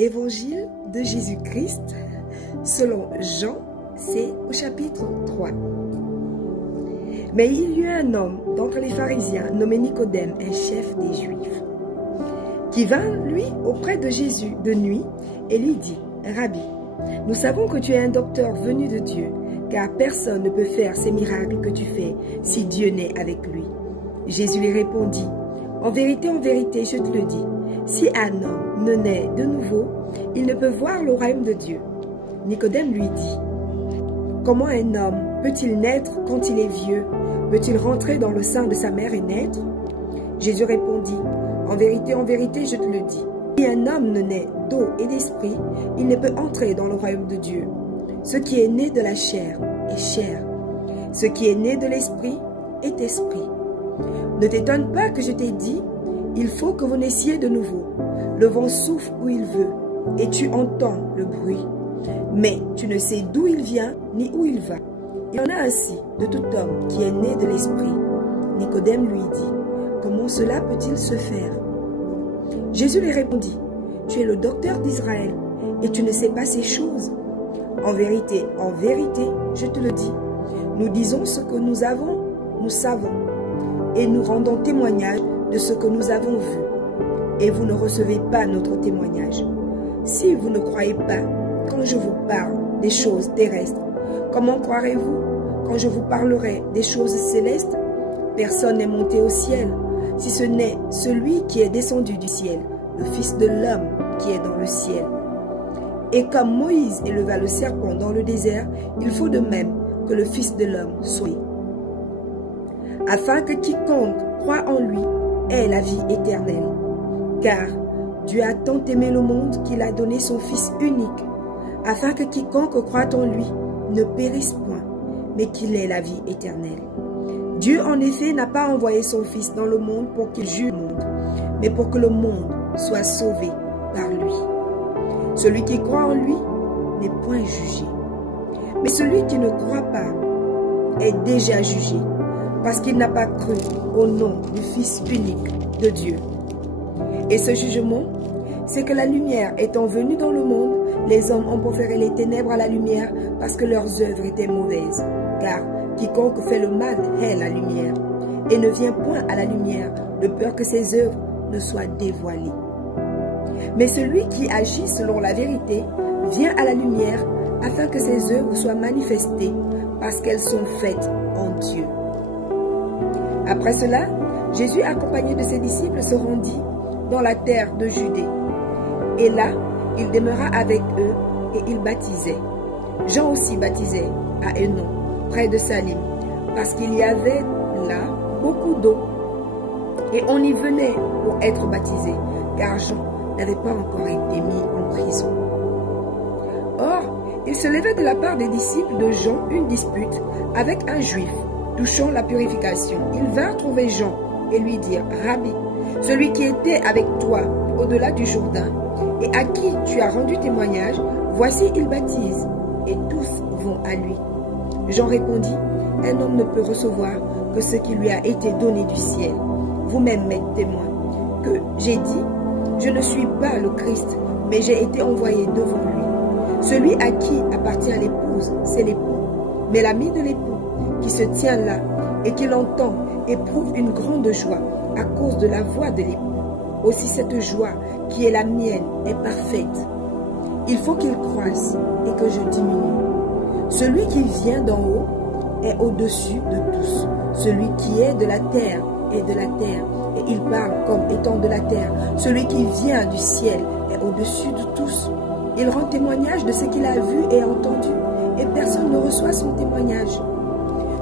Évangile de Jésus-Christ selon Jean, c'est au chapitre 3. Mais il y eut un homme d'entre les pharisiens nommé Nicodème, un chef des Juifs, qui vint, lui, auprès de Jésus de nuit et lui dit, « Rabbi, nous savons que tu es un docteur venu de Dieu, car personne ne peut faire ces miracles que tu fais si Dieu n'est avec lui. » Jésus lui répondit, « En vérité, je te le dis, si un homme ne naît de nouveau, il ne peut voir le royaume de Dieu. » Nicodème lui dit, « Comment un homme peut-il naître quand il est vieux? Peut-il rentrer dans le sein de sa mère et naître? » Jésus répondit, « En vérité, je te le dis, si un homme ne naît d'eau et d'esprit, il ne peut entrer dans le royaume de Dieu. Ce qui est né de la chair est chair, ce qui est né de l'esprit est esprit. Ne t'étonne pas que je t'ai dit, il faut que vous naissiez de nouveau. Le vent souffle où il veut, et tu entends le bruit, mais tu ne sais d'où il vient ni où il va. Il y en a ainsi de tout homme qui est né de l'esprit. » Nicodème lui dit, « Comment cela peut-il se faire? » Jésus lui répondit, « Tu es le docteur d'Israël, et tu ne sais pas ces choses. En vérité, je te le dis, nous disons ce que nous savons, et nous rendons témoignage de ce que nous avons vu, et vous ne recevez pas notre témoignage. Si vous ne croyez pas quand je vous parle des choses terrestres, comment croirez-vous quand je vous parlerai des choses célestes? Personne n'est monté au ciel, si ce n'est celui qui est descendu du ciel, le Fils de l'homme qui est dans le ciel. Et comme Moïse éleva le serpent dans le désert, il faut de même que le Fils de l'homme soit, afin que quiconque croit en lui ait la vie éternelle. Car Dieu a tant aimé le monde qu'il a donné son Fils unique, afin que quiconque croit en lui ne périsse point, mais qu'il ait la vie éternelle. Dieu en effet n'a pas envoyé son Fils dans le monde pour qu'il juge le monde, mais pour que le monde soit sauvé par lui. Celui qui croit en lui n'est point jugé, mais celui qui ne croit pas est déjà jugé, parce qu'il n'a pas cru au nom du Fils unique de Dieu. Et ce jugement, c'est que la lumière étant venue dans le monde, les hommes ont préféré les ténèbres à la lumière parce que leurs œuvres étaient mauvaises. Car quiconque fait le mal hait la lumière et ne vient point à la lumière de peur que ses œuvres ne soient dévoilées. Mais celui qui agit selon la vérité vient à la lumière afin que ses œuvres soient manifestées parce qu'elles sont faites en Dieu. Après cela, Jésus, accompagné de ses disciples, se rendit dans la terre de Judée. Et là, il demeura avec eux et il baptisait. Jean aussi baptisait à Énon, près de Salim, parce qu'il y avait là beaucoup d'eau. Et on y venait pour être baptisé, car Jean n'avait pas encore été mis en prison. Or, il se levait de la part des disciples de Jean une dispute avec un juif touchant la purification. Ils vinrent trouver Jean et lui dirent, « Rabbi, celui qui était avec toi au-delà du Jourdain et à qui tu as rendu témoignage, voici il baptise et tous vont à lui. » Jean répondit, « Un homme ne peut recevoir que ce qui lui a été donné du ciel. Vous-même m'êtes témoin que j'ai dit, je ne suis pas le Christ, mais j'ai été envoyé devant lui. Celui à qui appartient l'épouse, c'est l'époux. Mais l'ami de l'époux, qui se tient là et qui l'entend, éprouve une grande joie à cause de la voix de l'époux. Aussi cette joie qui est la mienne est parfaite. Il faut qu'il croisse et que je diminue. Celui qui vient d'en haut est au-dessus de tous. Celui qui est de la terre est de la terre, et il parle comme étant de la terre. Celui qui vient du ciel est au-dessus de tous. Il rend témoignage de ce qu'il a vu et entendu, et personne ne reçoit son témoignage.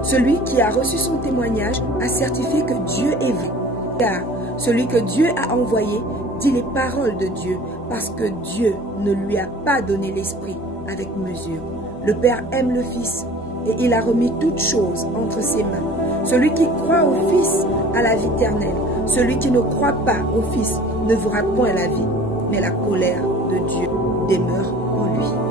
Celui qui a reçu son témoignage a certifié que Dieu est vrai, car celui que Dieu a envoyé dit les paroles de Dieu, parce que Dieu ne lui a pas donné l'esprit avec mesure. Le Père aime le Fils, et il a remis toutes choses entre ses mains. Celui qui croit au Fils a la vie éternelle. Celui qui ne croit pas au Fils ne verra point la vie, mais la colère de Dieu demeure en lui.